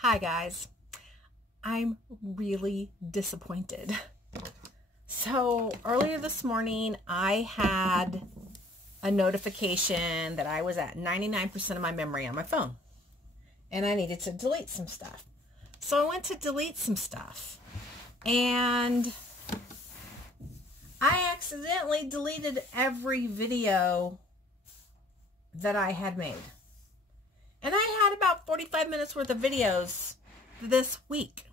Hi guys, I'm really disappointed. So earlier this morning, I had a notification that I was at 99% of my memory on my phone and I needed to delete some stuff. So I went to delete some stuff and I accidentally deleted every video that I had made. And I had about 45 minutes worth of videos this week.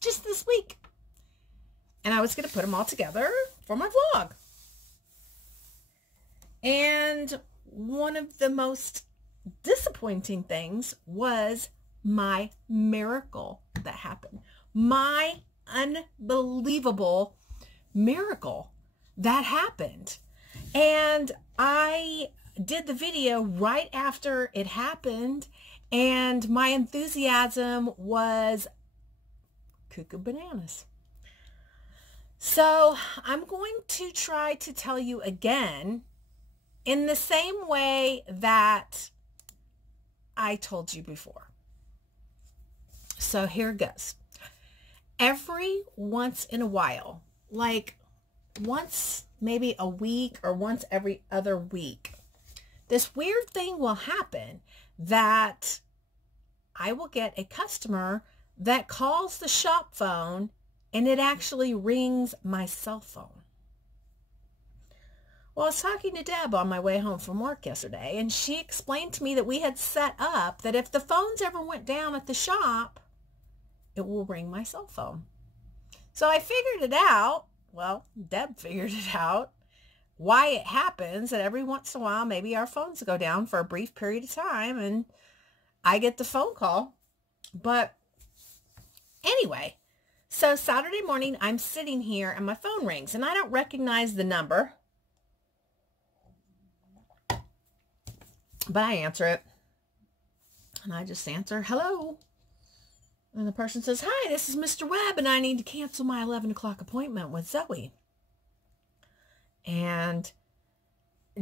Just this week. And I was going to put them all together for my vlog. And one of the most disappointing things was my miracle that happened. My unbelievable miracle that happened. And I did the video right after it happened, and my enthusiasm was cuckoo bananas. So I'm going to try to tell you again in the same way that I told you before. So here it goes. Every once in a while, like once maybe a week or once every other week, this weird thing will happen that I will get a customer that calls the shop phone and it actually rings my cell phone. Well, I was talking to Deb on my way home from work yesterday, and she explained to me that we had set up that if the phones ever went down at the shop, it will ring my cell phone. So I figured it out. Well, Deb figured it out. Why it happens that every once in a while, maybe our phones go down for a brief period of time and I get the phone call. But anyway, so Saturday morning, I'm sitting here and my phone rings and I don't recognize the number, but I answer it and I just answer, hello. And the person says, hi, this is Mr. Webb and I need to cancel my 11 o'clock appointment with Zoe. And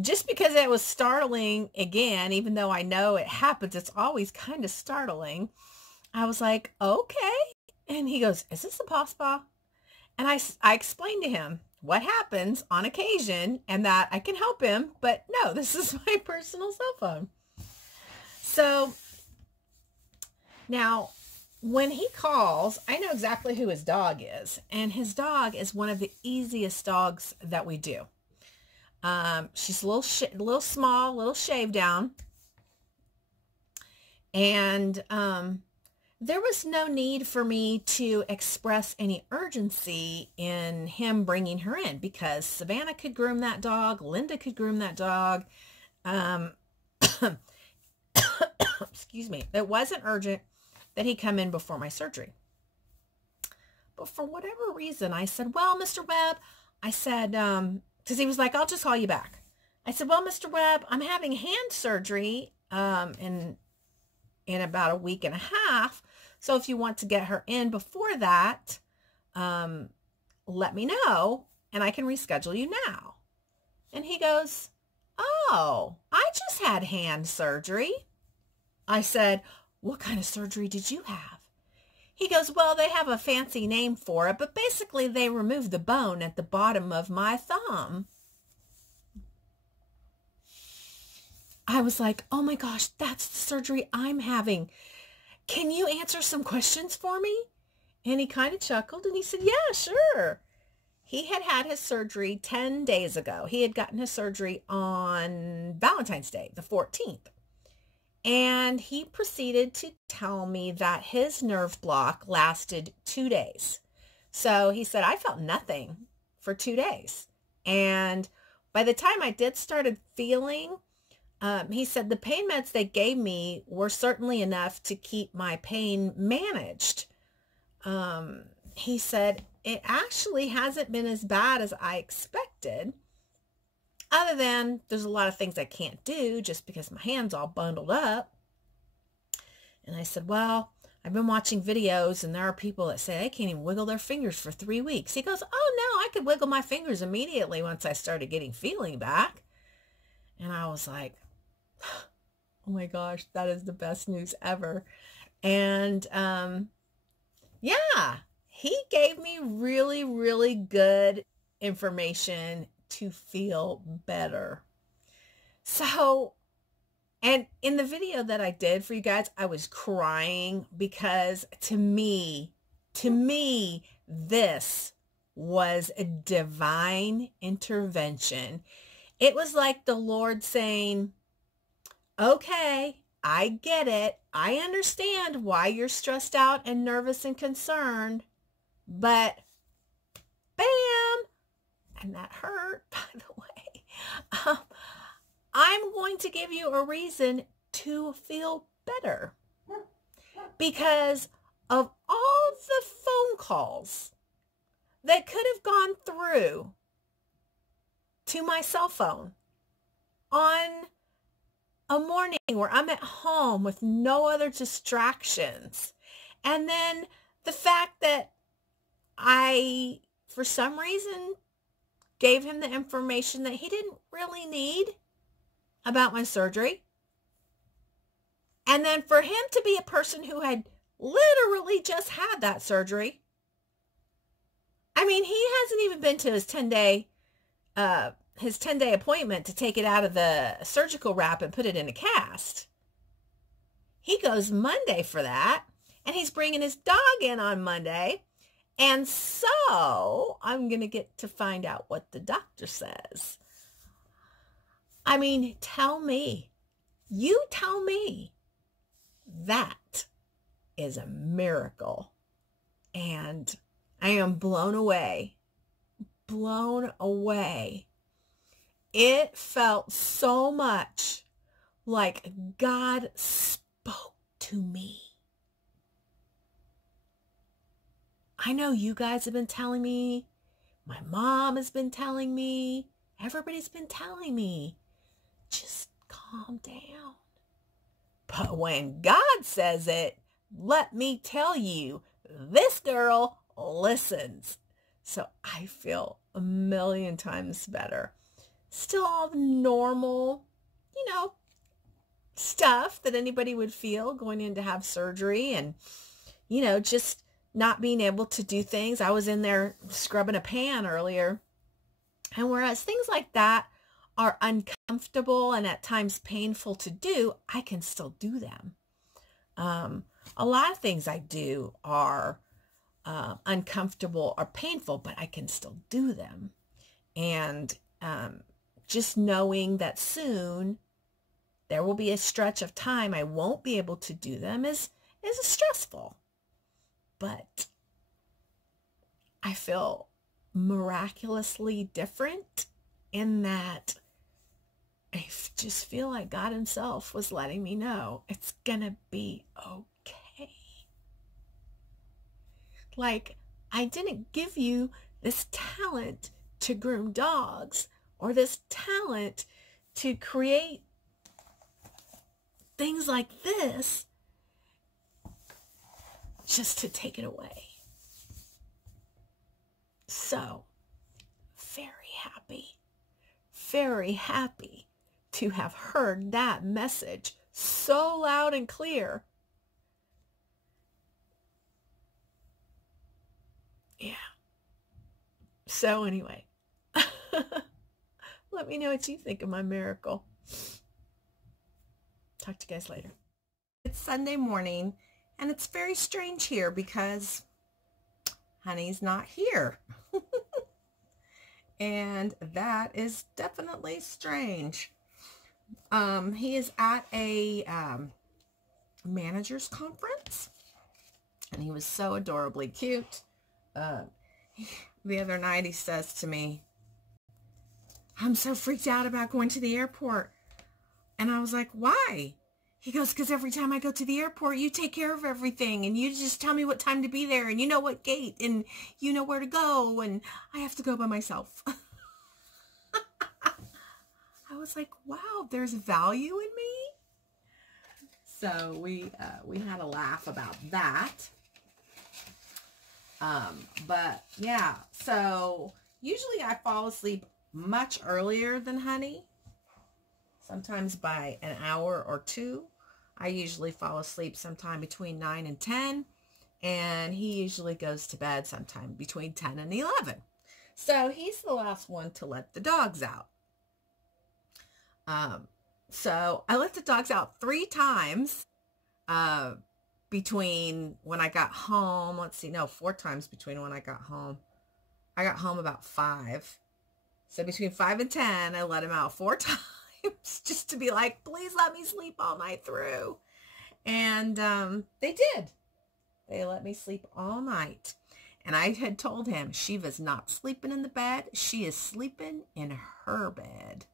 just because it was startling again, even though I know it happens, it's always kind of startling. I was like, okay. And he goes, is this a pause spa? And I explained to him what happens on occasion and that I can help him, but no, this is my personal cell phone. So now when he calls, I know exactly who his dog is. And his dog is one of the easiest dogs that we do. She's a little small, little shaved down. And there was no need for me to express any urgency in him bringing her in because Savannah could groom that dog. Linda could groom that dog. Excuse me. It wasn't urgent that he come in before my surgery. But for whatever reason, I said, well, Mr. Webb, I said, because he was like, I'll just call you back. I said, well, Mr. Webb, I'm having hand surgery in about a week and a half. So if you want to get her in before that, let me know and I can reschedule you now. And he goes, oh, I just had hand surgery. I said, what kind of surgery did you have? He goes, well, they have a fancy name for it, but basically they removed the bone at the bottom of my thumb. I was like, oh my gosh, that's the surgery I'm having. Can you answer some questions for me? And he kind of chuckled and he said, yeah, sure. He had had his surgery 10 days ago. He had gotten his surgery on Valentine's Day, the 14th. And he proceeded to tell me that his nerve block lasted 2 days. So he said, I felt nothing for 2 days. And by the time I did started feeling, he said the pain meds they gave me were certainly enough to keep my pain managed. He said, it actually hasn't been as bad as I expected. Other than there's a lot of things I can't do just because my hand's all bundled up. And I said, well, I've been watching videos and there are people that say they can't even wiggle their fingers for 3 weeks. He goes, oh no, I could wiggle my fingers immediately once I started getting feeling back. And I was like, oh my gosh, that is the best news ever. And yeah, he gave me really, really good information to feel better. So, and in the video that I did for you guys, I was crying because to me, this was a divine intervention. It was like the Lord saying, okay, I get it. I understand why you're stressed out and nervous and concerned, but bam, and that hurt, by the way. Um, I'm going to give you a reason to feel better because of all the phone calls that could have gone through to my cell phone on a morning where I'm at home with no other distractions. And then the fact that I, for some reason, gave him the information that he didn't really need about my surgery. And then for him to be a person who had literally just had that surgery. I mean, he hasn't even been to his 10-day appointment to take it out of the surgical wrap and put it in a cast. He goes Monday for that, and he's bringing his dog in on Monday. And so I'm going to get to find out what the doctor says. I mean, you tell me that is a miracle. And I am blown away. Blown away. It felt so much like God spoke to me. I know you guys have been telling me. My mom has been telling me. Everybody's been telling me. Just calm down. But when God says it, let me tell you, this girl listens. So I feel a million times better. Still all the normal, stuff that anybody would feel going in to have surgery and, just not being able to do things. I was in there scrubbing a pan earlier. And whereas things like that are uncomfortable and at times painful to do, I can still do them. A lot of things I do are uncomfortable or painful, but I can still do them. And just knowing that soon there will be a stretch of time I won't be able to do them is stressful. But I feel miraculously different in that I just feel like God himself was letting me know it's gonna be okay. Like, I didn't give you this talent to groom dogs or this talent to create things like this just to take it away. So, very happy to have heard that message so loud and clear. Yeah. So anyway, let me know what you think of my miracle. Talk to you guys later. It's Sunday morning, and it's very strange here because Honey's not here. And that is definitely strange. He is at a manager's conference, and he was so adorably cute. The other night he says to me, I'm so freaked out about going to the airport. And I was like, why? He goes, because every time I go to the airport, you take care of everything. And you just tell me what time to be there. And you know what gate. And you know where to go. And I have to go by myself. I was like, wow, there's value in me. So we had a laugh about that. But yeah, so usually I fall asleep much earlier than Honey. Sometimes by an hour or two. I usually fall asleep sometime between 9 and 10, and he usually goes to bed sometime between 10 and 11. So he's the last one to let the dogs out. So I let the dogs out 3 times between when I got home. Let's see, no, 4 times between when I got home. I got home about 5. So between 5 and 10, I let him out 4 times just to be like, please let me sleep all night through. And they did. They let me sleep all night. And I had told him, Shiva's not sleeping in the bed. She is sleeping in her bed.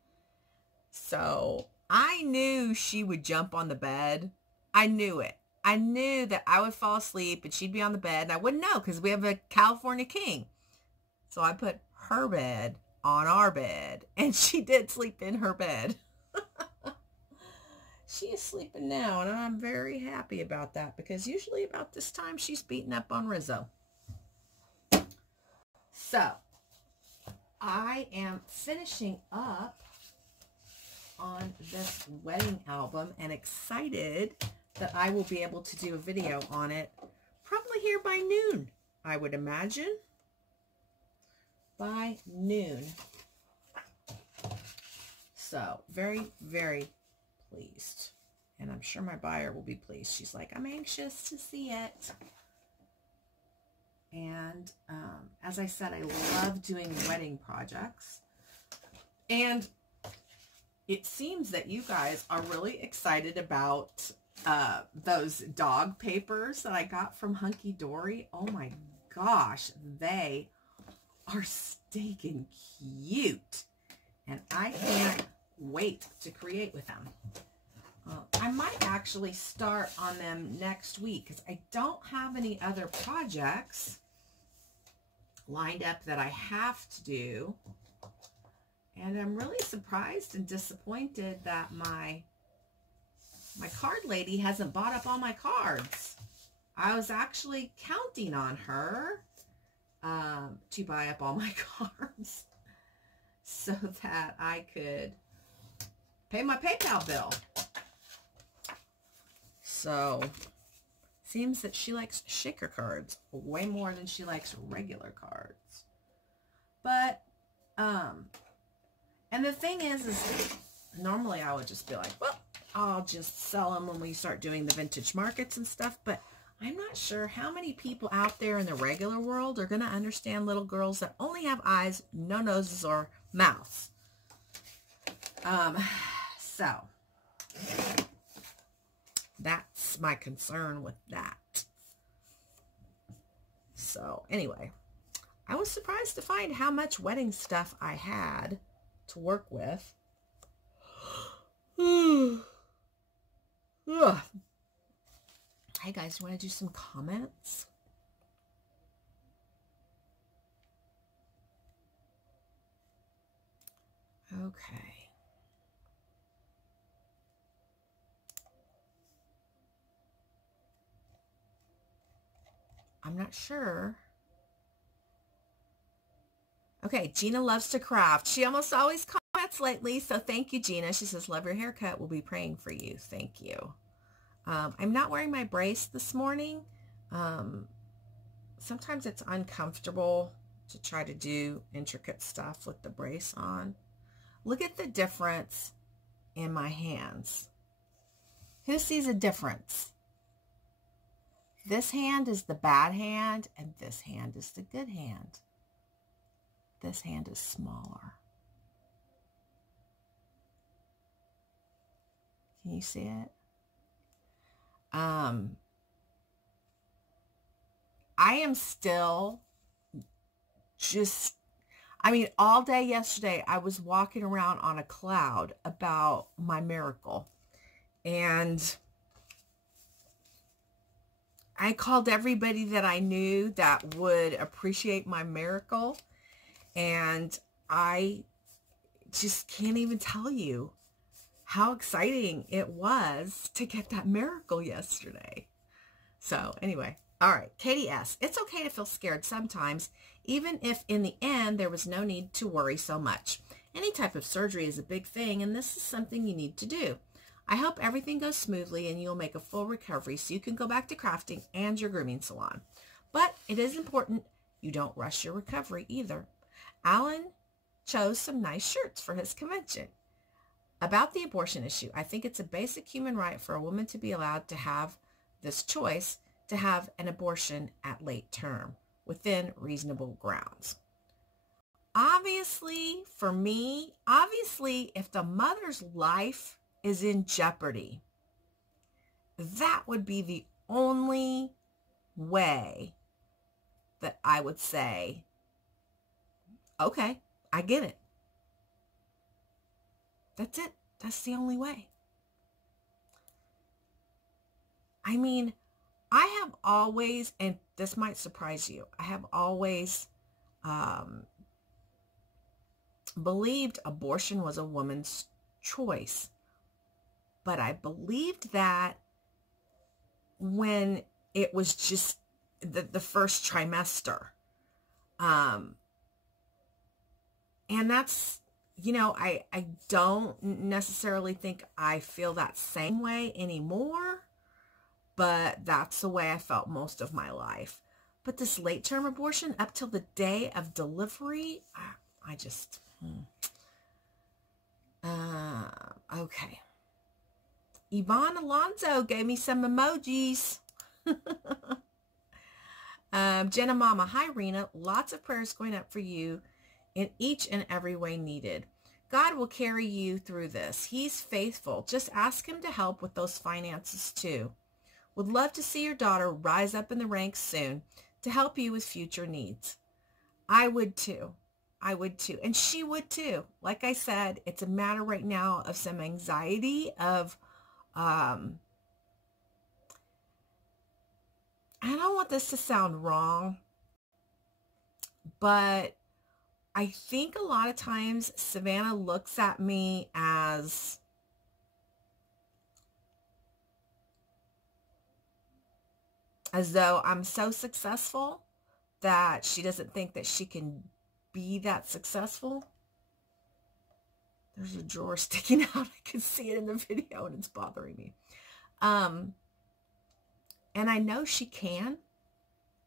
So I knew she would jump on the bed. I knew it. I knew that I would fall asleep and she'd be on the bed. And I wouldn't know because we have a California king. So I put her bed on our bed. And she did sleep in her bed. She is sleeping now. And I'm very happy about that. Because usually about this time she's beating up on Rizzo. So I am finishing up on this wedding album and excited that I will be able to do a video on it probably here by noon, I would imagine. By noon. So very, very pleased. And I'm sure my buyer will be pleased. She's like, I'm anxious to see it. And as I said, I love doing wedding projects. And it seems that you guys are really excited about those dog papers that I got from Hunky Dory. Oh my gosh, they are stinking cute. And I can't wait to create with them. I might actually start on them next week because I don't have any other projects lined up that I have to do. And I'm really surprised and disappointed that my card lady hasn't bought up all my cards. I was actually counting on her to buy up all my cards so that I could pay my PayPal bill. So, seems that she likes shaker cards way more than she likes regular cards. But, and the thing is normally I would just be like, well, I'll just sell them when we start doing the vintage markets and stuff. But I'm not sure how many people out there in the regular world are going to understand little girls that only have eyes, no noses, or mouths. So that's my concern with that. So anyway, I was surprised to find how much wedding stuff I had to work with. Hey guys, you want to do some comments? Okay. I'm not sure. Okay, Gina loves to craft. She almost always comments lately, so thank you, Gina. She says, love your haircut. We'll be praying for you. Thank you. I'm not wearing my brace this morning. Sometimes it's uncomfortable to try to do intricate stuff with the brace on. Look at the difference in my hands. Who sees a difference? This hand is the bad hand, and this hand is the good hand. This hand is smaller. Can you see it? I am still just, all day yesterday, I was walking around on a cloud about my miracle. And I called everybody that I knew that would appreciate my miracle. And I just can't even tell you how exciting it was to get that miracle yesterday. So anyway, all right, Katie S. It's okay to feel scared sometimes, even if in the end there was no need to worry so much. Any type of surgery is a big thing, and this is something you need to do. I hope everything goes smoothly and you'll make a full recovery so you can go back to crafting and your grooming salon. But it is important you don't rush your recovery either. Alan chose some nice shirts for his convention. About the abortion issue, I think it's a basic human right for a woman to be allowed to have this choice to have an abortion at late term within reasonable grounds. Obviously, for me, if the mother's life is in jeopardy, that would be the only way that I would say, okay, I get it. That's it. That's the only way. I mean, I have always, and this might surprise you, I have always believed abortion was a woman's choice. But I believed that when it was just the first trimester. And that's, you know, I don't necessarily think I feel that same way anymore, but that's the way I felt most of my life. But this late-term abortion up till the day of delivery, I just, okay. Yvonne Alonso gave me some emojis. Jenna Mama, hi Rena, lots of prayers going up for you in each and every way needed. God will carry you through this. He's faithful. Just ask him to help with those finances too. Would love to see your daughter rise up in the ranks soon to help you with future needs. I would too. I would too. And she would too. Like I said, it's a matter right now of some anxiety of, I don't want this to sound wrong, but I think a lot of times Savannah looks at me as though I'm so successful that she doesn't think that she can be that successful. There's a drawer sticking out. I can see it in the video and it's bothering me. And I know she can,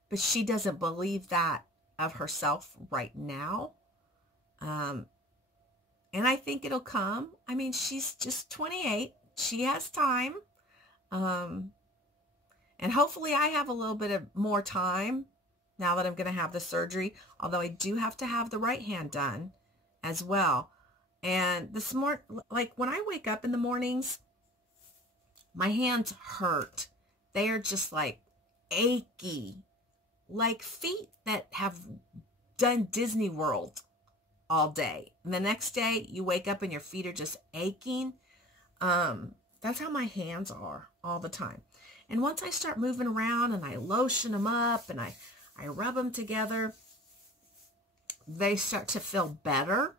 but she doesn't believe that of herself right now. And I think it'll come. I mean, she's just 28. She has time. And hopefully I have a little bit of more time now that I'm going to have the surgery, although I do have to have the right hand done as well. And this morning, like when I wake up in the mornings, my hands hurt. They are just like achy, like feet that have done Disney World all day. And the next day you wake up and your feet are just aching. That's how my hands are all the time. And once I start moving around and I lotion them up and I rub them together, they start to feel better.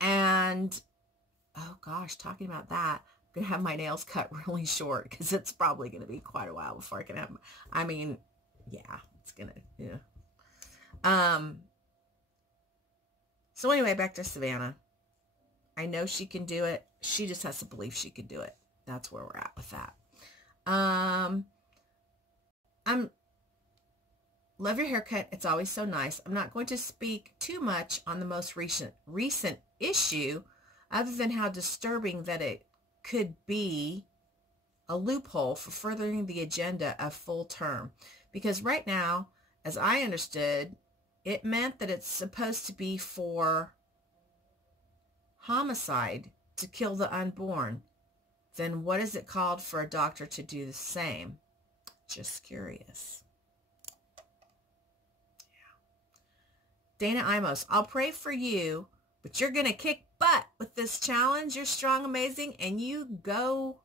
And, oh gosh, talking about that, I'm going to have my nails cut really short because it's probably going to be quite a while before I can have them. I mean, yeah, it's going to, yeah. So anyway, back to Savannah. I know she can do it. She just has to believe she can do it. That's where we're at with that. Love your haircut. It's always so nice. I'm not going to speak too much on the most recent issue other than how disturbing that it could be a loophole for furthering the agenda of full term. Because right now, as I understood, it meant that it's supposed to be for homicide to kill the unborn. Then what is it called for a doctor to do the same? Just curious. Yeah. Dana Imos, I'll pray for you, but you're going to kick butt with this challenge. You're strong, amazing, and you go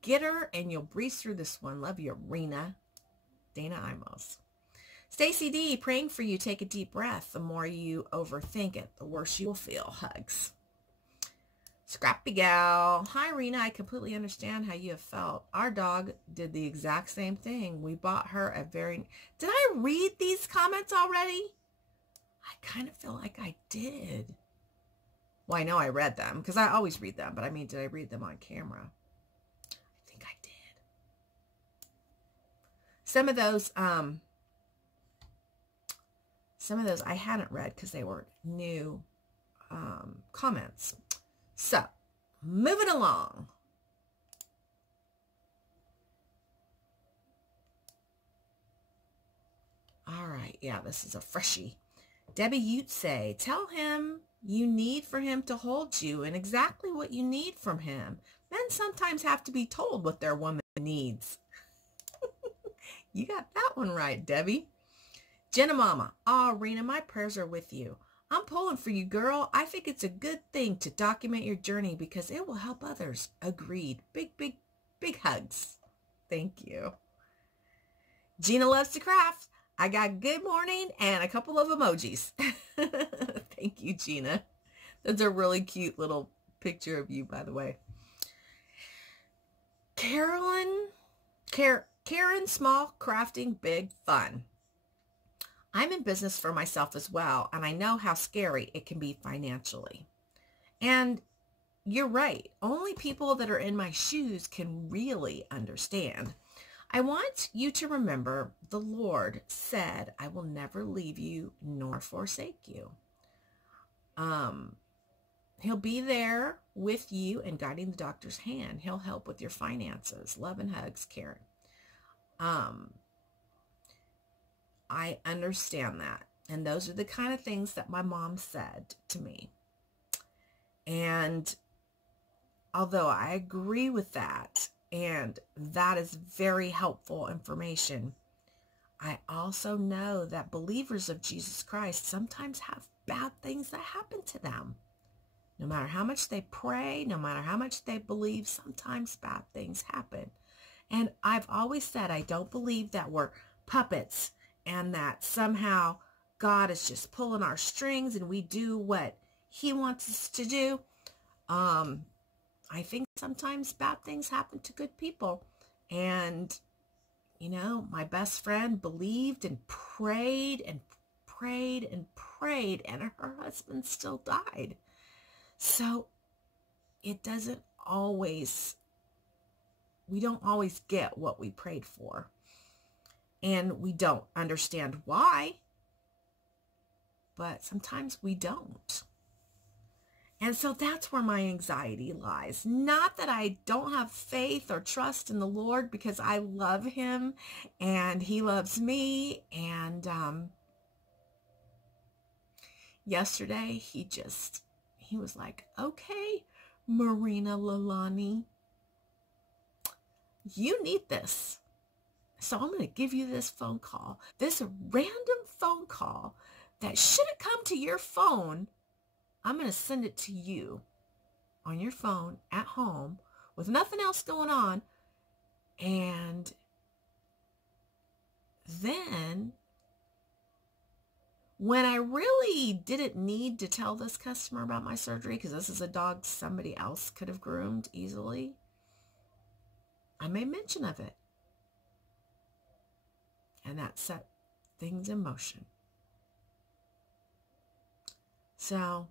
get her, and you'll breeze through this one. Love you, Rena. Dana Imos. Stacy D, praying for you. Take a deep breath. The more you overthink it, the worse you will feel. Hugs. Scrappy gal. Hi, Rena. I completely understand how you have felt. Our dog did the exact same thing. We bought her a very... Did I read these comments already? I kind of feel like I did. Well, I know I read them because I always read them, but I mean, did I read them on camera? Some of those I hadn't read because they were new comments. So, moving along. All right, yeah, this is a freshie. Debbie Ute say, tell him you need for him to hold you and exactly what you need from him. Men sometimes have to be told what their woman needs. You got that one right, Debbie. Jenna Mama, oh, Rena, my prayers are with you. I'm pulling for you, girl. I think it's a good thing to document your journey because it will help others. Agreed. Big, big, big hugs. Thank you. Gina loves to craft. I got good morning and a couple of emojis. Thank you, Gina. That's a really cute little picture of you, by the way. Karen, small, crafting, big, fun. I'm in business for myself as well, and I know how scary it can be financially. And you're right. Only people that are in my shoes can really understand. I want you to remember the Lord said, I will never leave you nor forsake you. He'll be there with you and guiding the doctor's hand. He'll help with your finances. Love and hugs, Karen. I understand that. And those are the kind of things that my mom said to me. And although I agree with that, and that is very helpful information, I also know that believers of Jesus Christ sometimes have bad things that happen to them. No matter how much they pray, no matter how much they believe, sometimes bad things happen. And I've always said I don't believe that we're puppets and that somehow God is just pulling our strings and we do what he wants us to do. I think sometimes bad things happen to good people. And, you know, my best friend believed and prayed and prayed and prayed, and her husband still died. So it doesn't always, we don't always get what we prayed for. And we don't understand why, but sometimes we don't. And so that's where my anxiety lies. Not that I don't have faith or trust in the Lord, because I love him and he loves me. And yesterday he was like, okay, Marina Lalani, you need this. So I'm going to give you this phone call, this random phone call that shouldn't come to your phone. I'm going to send it to you on your phone at home with nothing else going on. And then when I really didn't need to tell this customer about my surgery, because this is a dog somebody else could have groomed easily, I made mention of it. And that set things in motion. So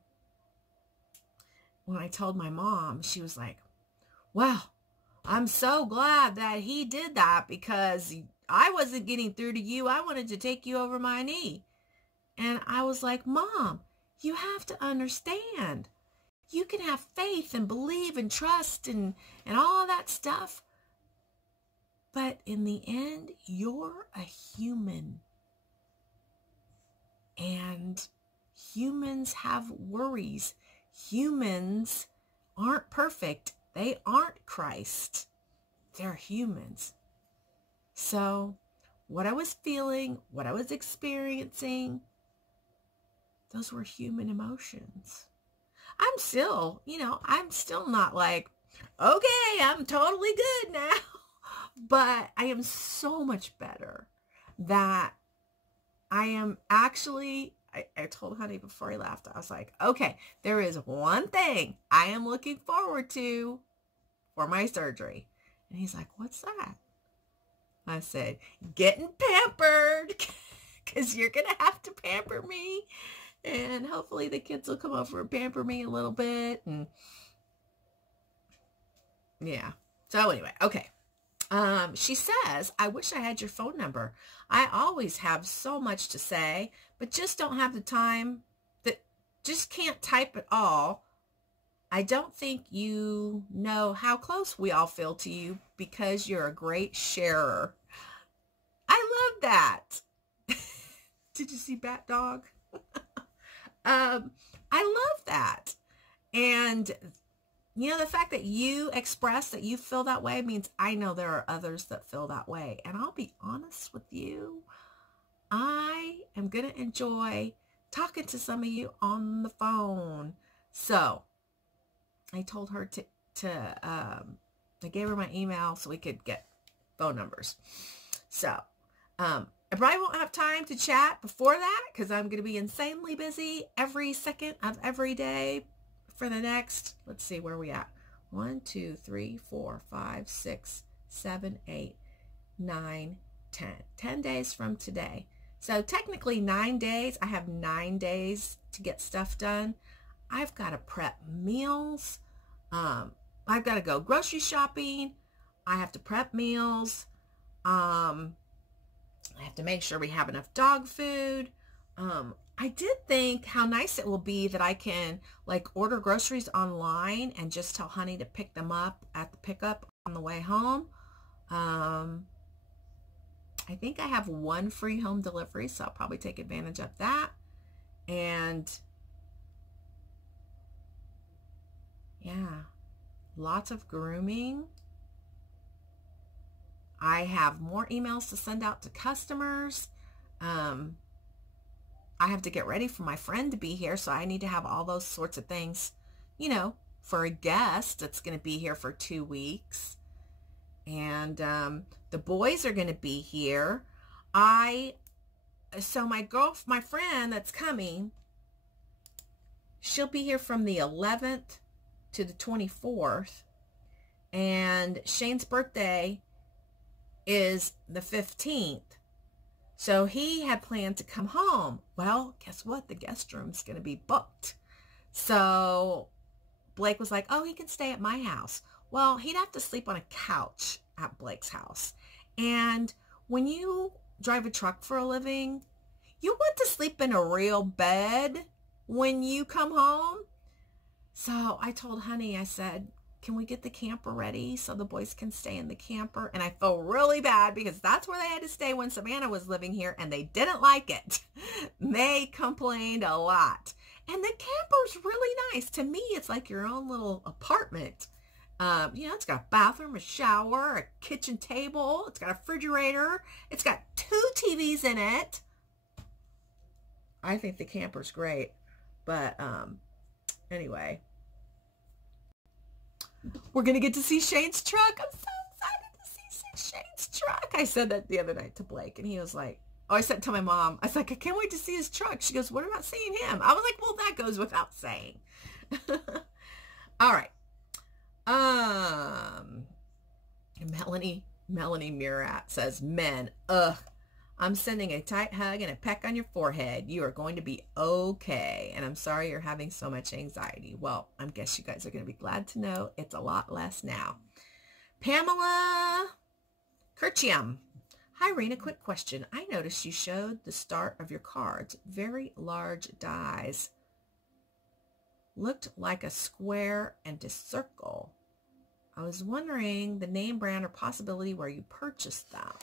when I told my mom, she was like, wow, I'm so glad that he did that because I wasn't getting through to you. I wanted to take you over my knee. And I was like, Mom, you have to understand. You can have faith and believe and trust and all of that stuff. But in the end, you're a human. And humans have worries. Humans aren't perfect. They aren't Christ. They're humans. So what I was feeling, what I was experiencing, those were human emotions. I'm still not like, okay, I'm totally good now. But I am so much better that I am actually, I told Honey before he left, I was like, okay, there is one thing I am looking forward to for my surgery. And he's like, what's that? I said, getting pampered, because you're going to have to pamper me. And hopefully the kids will come over and pamper me a little bit. And yeah. So anyway, okay. She says, I wish I had your phone number. I always have so much to say, but just don't have the time. That just can't type it all. I don't think you know how close we all feel to you because you're a great sharer. I love that. Did you see Bat Dog? I love that. And you know, the fact that you express that you feel that way means I know there are others that feel that way. And I'll be honest with you, I am going to enjoy talking to some of you on the phone. So I told her I gave her my email so we could get phone numbers. So I probably won't have time to chat before that because I'm going to be insanely busy every second of every day for the next, let's see, where are we at? 1, 2, 3, 4, 5, 6, 7, 8, 9, 10. 10 days from today. So technically 9 days. I have 9 days to get stuff done. I've got to prep meals. I've got to go grocery shopping. I have to prep meals. I have to make sure we have enough dog food. I did think how nice it will be that I can like order groceries online and just tell Honey to pick them up at the pickup on the way home. I think I have 1 free home delivery, so I'll probably take advantage of that. And yeah, lots of grooming. I have more emails to send out to customers. I have to get ready for my friend to be here, so I need to have all those sorts of things, you know, for a guest that's going to be here for 2 weeks. And the boys are going to be here. So my friend that's coming, she'll be here from the 11th to the 24th. And Shane's birthday is the 15th. So he had planned to come home. Well, guess what? The guest room's going to be booked. So Blake was like, oh, he can stay at my house. Well, he'd have to sleep on a couch at Blake's house. And when you drive a truck for a living, you want to sleep in a real bed when you come home. So I told Honey, I said, can we get the camper ready so the boys can stay in the camper? And I felt really bad because that's where they had to stay when Savannah was living here, and they didn't like it. They complained a lot. And the camper's really nice. To me, it's like your own little apartment. You know, it's got a bathroom, a shower, a kitchen table. It's got a refrigerator. It's got 2 TVs in it. I think the camper's great. But anyway, we're going to get to see Shane's truck. I'm so excited to see Shane's truck. I said that the other night to Blake, and he was like, oh, I said to my mom, I was like, I can't wait to see his truck. She goes, what about seeing him? I was like, well, that goes without saying. All right. Melanie Murat says, men, I'm sending a tight hug and a peck on your forehead. You are going to be okay. And I'm sorry you're having so much anxiety. Well, I guess you guys are going to be glad to know it's a lot less now. Pamela Kirchiam. Hi, Rena. Quick question. I noticed you showed the start of your cards. Very large dies. Looked like a square and a circle. I was wondering the name, brand, or possibility where you purchased them.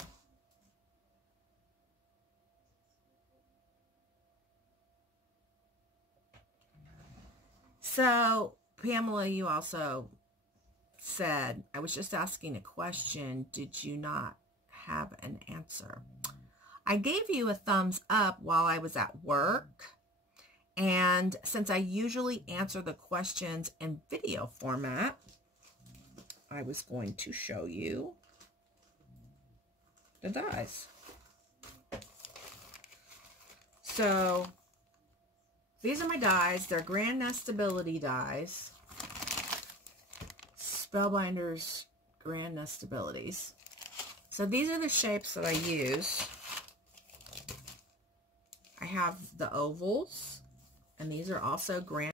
So, Pamela, you also said, I was just asking a question. Did you not have an answer? I gave you a thumbs up while I was at work. And since I usually answer the questions in video format, I was going to show you the dies. So these are my dies. They're Grand Nestability dies. Spellbinders Grand Nestabilities. So these are the shapes that I use. I have the ovals, and these are also Grand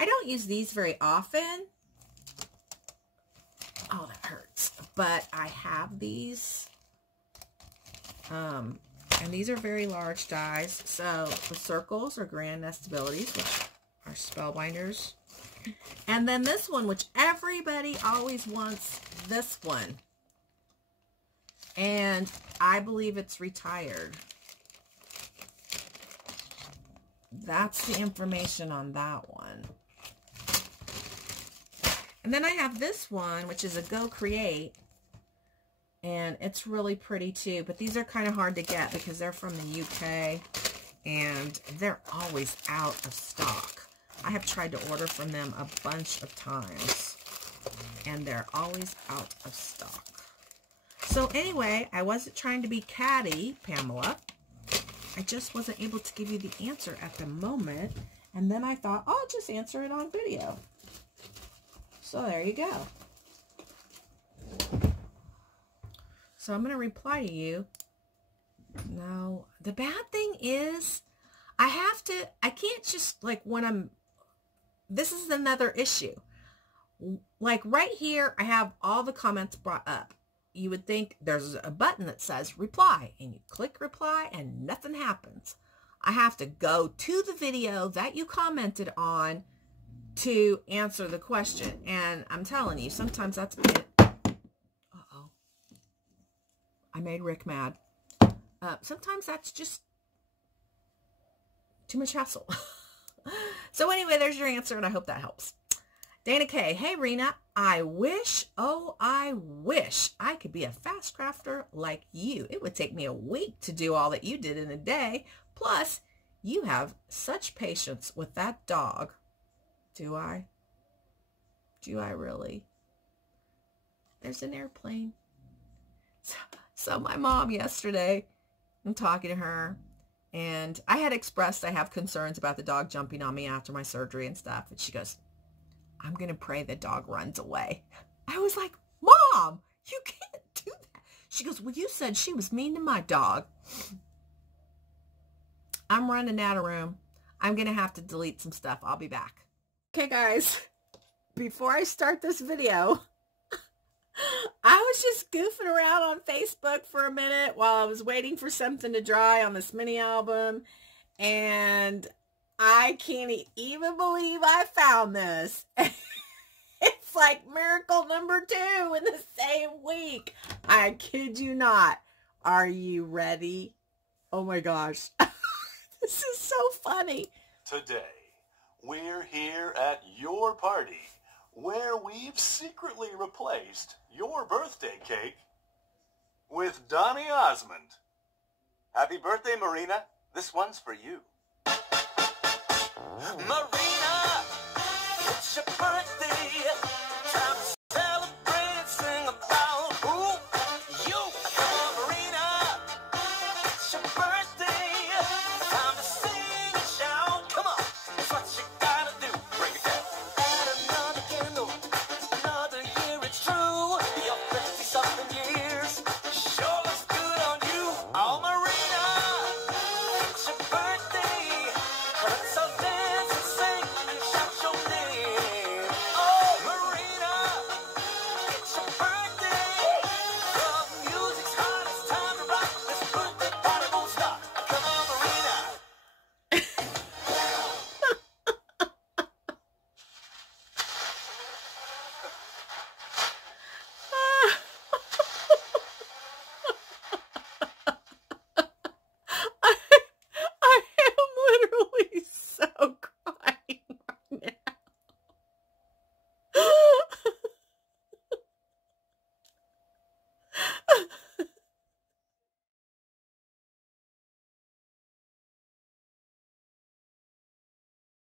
I don't use these very often. Oh, that hurts. But I have these. And these are very large dies. So the circles are grand nestabilities, which are spellbinders. And then this one, which everybody always wants this one. And I believe it's retired. That's the information on that one. And then I have this one, which is a Go Create. And it's really pretty too. But these are kind of hard to get because they're from the UK. And they're always out of stock. I have tried to order from them a bunch of times. And they're always out of stock. So anyway, I wasn't trying to be catty, Pamela. I just wasn't able to give you the answer at the moment. And then I thought, I'll just answer it on video. So there you go. So I'm going to reply to you. No, the bad thing is I can't just like when this is another issue. Like right here, I have all the comments brought up. You would think there's a button that says reply, and you click reply and nothing happens. I have to go to the video that you commented on to answer the question. And I'm telling you, sometimes that's it. Uh-oh. I made Rick mad. Sometimes that's just too much hassle. So anyway, there's your answer, and I hope that helps. Dana K. Hey, Rena. I wish I could be a fast crafter like you. It would take me a week to do all that you did in a day. Plus, you have such patience with that dog. Do I? Do I really? There's an airplane. So my mom yesterday, I'm talking to her, and I had expressed I have concerns about the dog jumping on me after my surgery and stuff. And she goes, I'm going to pray the dog runs away. I was like, Mom, you can't do that. She goes, well, you said she was mean to my dog. I'm running out of room. I'm going to have to delete some stuff. I'll be back. Okay, guys, before I start this video, I was just goofing around on Facebook for a minute while I was waiting for something to dry on this mini album. And I can't even believe I found this. It's like miracle number 2 in the same week. I kid you not. Are you ready? Oh my gosh. This is so funny. Today, we're here at your party where we've secretly replaced your birthday cake with Donny Osmond. Happy birthday, Marina. This one's for you. Marina, it's your birthday.